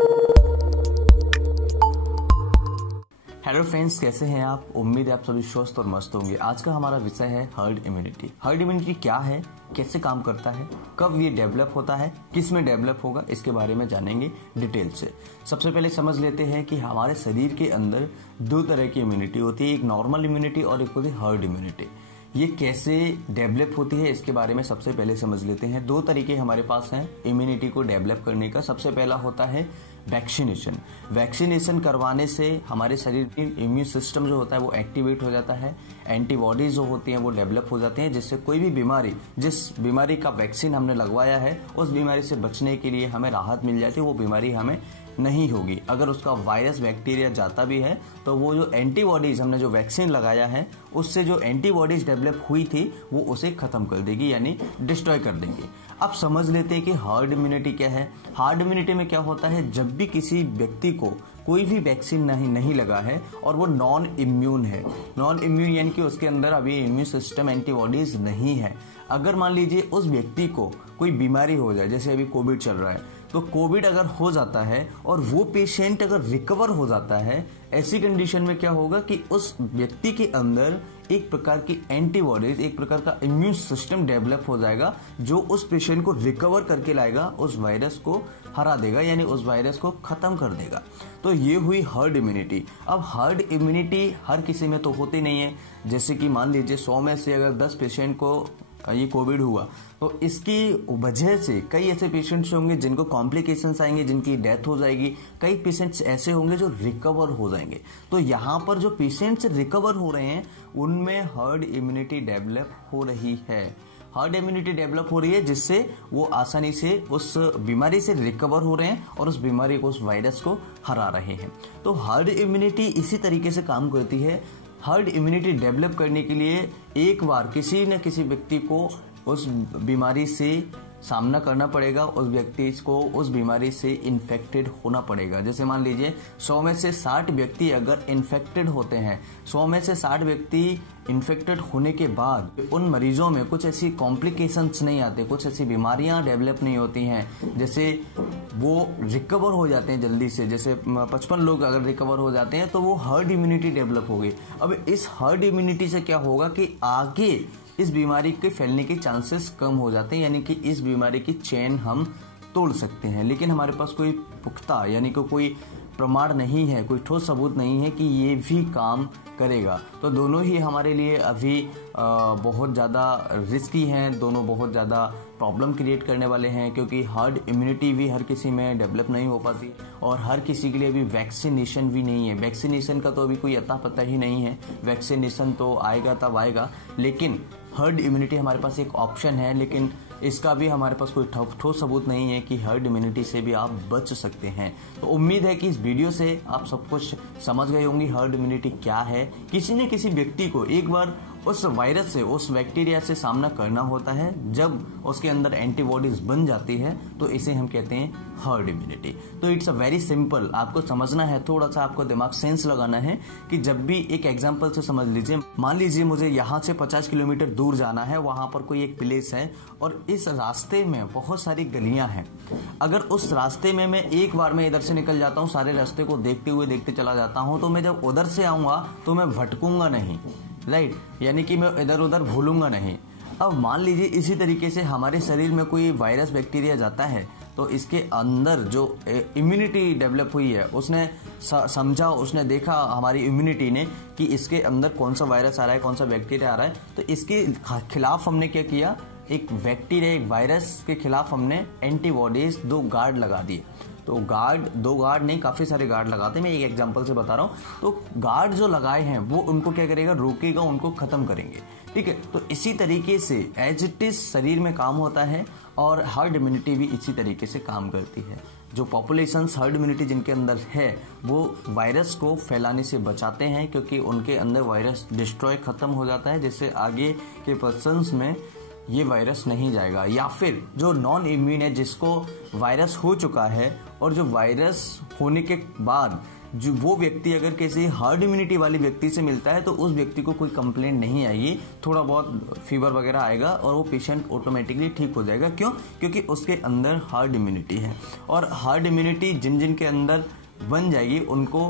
Hello friends, कैसे हैं आप? उम्मीद है आप सभी स्वस्थ और मस्त होंगे। आज का हमारा विषय है हर्ड इम्यूनिटी। हर्ड इम्यूनिटी क्या है, कैसे काम करता है, कब ये डेवलप होता है, किस में डेवलप होगा, इसके बारे में जानेंगे डिटेल से। सबसे पहले समझ लेते हैं कि हमारे शरीर के अंदर दो तरह की इम्यूनिटी होती है, एक नॉर्मल इम्यूनिटी और एक होती है हर्ड इम्यूनिटी। ये कैसे डेवलप होती है इसके बारे में सबसे पहले समझ लेते हैं। दो तरीके हमारे पास हैं इम्यूनिटी को डेवलप करने का। सबसे पहला होता है वैक्सीनेशन। वैक्सीनेशन करवाने से हमारे शरीर की इम्यून सिस्टम जो होता है वो एक्टिवेट हो जाता है, एंटीबॉडीज जो होती हैं वो डेवलप हो जाती हैं, जिससे कोई भी बीमारी, जिस बीमारी का वैक्सीन हमने लगवाया है उस बीमारी से बचने के लिए हमें राहत मिल जाती है, वो बीमारी हमें नहीं होगी। अगर उसका वायरस बैक्टीरिया जाता भी है तो वो जो एंटीबॉडीज हमने जो वैक्सीन लगाया है उससे जो एंटीबॉडीज डेवलप हुई थी वो उसे खत्म कर देगी, यानी डिस्ट्रॉय कर देंगी। अब समझ लेते हैं कि हार्ड इम्यूनिटी क्या है। हार्ड इम्यूनिटी में क्या होता है, जब भी किसी व्यक्ति को कोई भी वैक्सीन नहीं लगा है और वो नॉन इम्यून है, नॉन इम्यून यानी कि उसके अंदर अभी इम्यून सिस्टम एंटीबॉडीज नहीं है। अगर मान लीजिए उस व्यक्ति को कोई बीमारी हो जाए, जैसे अभी कोविड चल रहा है, तो कोविड अगर हो जाता है और वो पेशेंट अगर रिकवर हो जाता है, ऐसी कंडीशन में क्या होगा कि उस व्यक्ति के अंदर एक प्रकार की एंटीबॉडीज, एक प्रकार का इम्यून सिस्टम डेवलप हो जाएगा जो उस पेशेंट को रिकवर करके लाएगा, उस वायरस को हरा देगा, यानी उस वायरस को खत्म कर देगा। तो ये हुई हर्ड इम्यूनिटी। अब हर्ड इम्यूनिटी हर किसी में तो होती नहीं है। जैसे कि मान लीजिए 100 में से अगर 10 पेशेंट को ये कोविड हुआ तो इसकी वजह से कई ऐसे पेशेंट्स होंगे जिनको कॉम्प्लिकेशंस आएंगे, जिनकी डेथ हो जाएगी। कई पेशेंट्स ऐसे होंगे जो रिकवर हो जाएंगे। तो यहाँ पर जो पेशेंट्स रिकवर हो रहे हैं उनमें हर्ड इम्यूनिटी डेवलप हो रही है। हर्ड इम्यूनिटी डेवलप हो रही है जिससे वो आसानी से उस बीमारी से रिकवर हो रहे हैं और उस बीमारी को, उस वायरस को हरा रहे हैं। तो हर्ड इम्यूनिटी इसी तरीके से काम करती है। हर्ड इम्यूनिटी डेवलप करने के लिए एक बार किसी न किसी व्यक्ति को उस बीमारी से सामना करना पड़ेगा, उस व्यक्ति को उस बीमारी से इन्फेक्टेड होना पड़ेगा। जैसे मान लीजिए 100 में से 60 व्यक्ति अगर इन्फेक्टेड होते हैं, 100 में से 60 व्यक्ति इन्फेक्टेड होने के बाद उन मरीजों में कुछ ऐसी कॉम्प्लिकेशंस नहीं आते, कुछ ऐसी बीमारियां डेवलप नहीं होती हैं, जैसे वो रिकवर हो जाते हैं जल्दी से। जैसे 55 लोग अगर रिकवर हो जाते हैं तो वो हर्ड इम्यूनिटी डेवलप हो गई। अब इस हर्ड इम्यूनिटी से क्या होगा कि आगे इस बीमारी के फैलने के चांसेस कम हो जाते हैं, यानी कि इस बीमारी की चेन हम तोड़ सकते हैं। लेकिन हमारे पास कोई पुख्ता यानी कि कोई प्रमाण नहीं है, कोई ठोस सबूत नहीं है कि ये भी काम करेगा। तो दोनों ही हमारे लिए अभी बहुत ज़्यादा रिस्की हैं, दोनों बहुत ज़्यादा प्रॉब्लम क्रिएट करने वाले हैं, क्योंकि हर्ड इम्यूनिटी भी हर किसी में डेवलप नहीं हो पाती और हर किसी के लिए अभी वैक्सीनेशन भी नहीं है। वैक्सीनेशन का तो अभी कोई अता पता ही नहीं है। वैक्सीनेशन तो आएगा तब आएगा, लेकिन हर्ड इम्यूनिटी हमारे पास एक ऑप्शन है, लेकिन इसका भी हमारे पास कोई ठोस सबूत नहीं है कि हर्ड इम्यूनिटी से भी आप बच सकते हैं। तो उम्मीद है कि इस वीडियो से आप सब कुछ समझ गए होंगे हर्ड इम्यूनिटी क्या है। किसी न किसी व्यक्ति को एक बार उस वायरस से, उस बैक्टीरिया से सामना करना होता है। जब उसके अंदर एंटीबॉडीज बन जाती है तो इसे हम कहते हैं हर्ड इम्यूनिटी। तो इट्स अ वेरी सिंपल, आपको समझना है, थोड़ा सा आपको दिमाग सेंस लगाना है कि जब भी एक एग्जांपल से समझ लीजिए, मान लीजिए मुझे यहाँ से 50 किलोमीटर दूर जाना है, वहां पर कोई एक प्लेस है और इस रास्ते में बहुत सारी गलियां हैं। अगर उस रास्ते में मैं एक बार में इधर से निकल जाता हूँ, सारे रास्ते को देखते चला जाता हूँ, तो मैं जब उधर से आऊंगा तो मैं भटकूंगा नहीं, राइट, यानी कि मैं इधर उधर भूलूंगा नहीं। अब मान लीजिए इसी तरीके से हमारे शरीर में कोई वायरस बैक्टीरिया जाता है तो इसके अंदर जो इम्यूनिटी डेवलप हुई है, उसने समझा, उसने देखा हमारी इम्यूनिटी ने कि इसके अंदर कौन सा वायरस आ रहा है, कौन सा बैक्टीरिया आ रहा है, तो इसके खिलाफ हमने क्या किया, एक बैक्टीरिया, एक वायरस के खिलाफ हमने एंटीबॉडीज 2 गार्ड लगा दिए। तो गार्ड, 2 गार्ड नहीं, काफी सारे गार्ड लगाते हैं, मैं एक एग्जांपल से बता रहा हूँ। तो गार्ड जो लगाए हैं वो उनको क्या करेगा, रोकेगा, उनको खत्म करेंगे, ठीक है। तो इसी तरीके से एज इट इज शरीर में काम होता है और हर्ड इम्यूनिटी भी इसी तरीके से काम करती है। जो पॉपुलेशन हर्ड इम्यूनिटी जिनके अंदर है वो वायरस को फैलाने से बचाते हैं, क्योंकि उनके अंदर वायरस डिस्ट्रॉय खत्म हो जाता है, जिससे आगे के पर्सन्स में ये वायरस नहीं जाएगा। या फिर जो नॉन इम्यून है, जिसको वायरस हो चुका है और जो वायरस होने के बाद जो वो व्यक्ति अगर किसी हार्ड इम्यूनिटी वाले व्यक्ति से मिलता है तो उस व्यक्ति को कोई कंप्लेंट नहीं आएगी, थोड़ा बहुत फीवर वगैरह आएगा और वो पेशेंट ऑटोमेटिकली ठीक हो जाएगा। क्यों? क्योंकि उसके अंदर हार्ड इम्यूनिटी है। और हार्ड इम्यूनिटी जिन के अंदर बन जाएगी उनको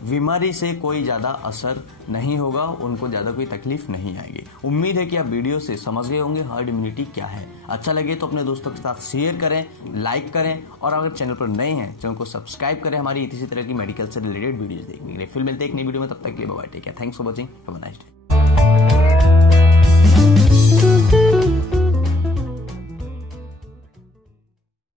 बीमारी से कोई ज़्यादा असर नहीं होगा, उनको ज़्यादा कोई तकलीफ नहीं आएगी। उम्मीद है कि आप वीडियो से समझ गए होंगे हार्ड इम्यूनिटी क्या है। अच्छा लगे तो अपने दोस्तों के साथ शेयर करें, लाइक करें और अगर चैनल पर नए हैं चैनल को सब्सक्राइब करें हमारी इसी तरह की मेडिकल से रिलेटेड वीडियोस देखने के लिए। फिर मिलते हैं एक नई वीडियो में, तब तक के लिए bye bye, take care, thanks for watching, have a nice day.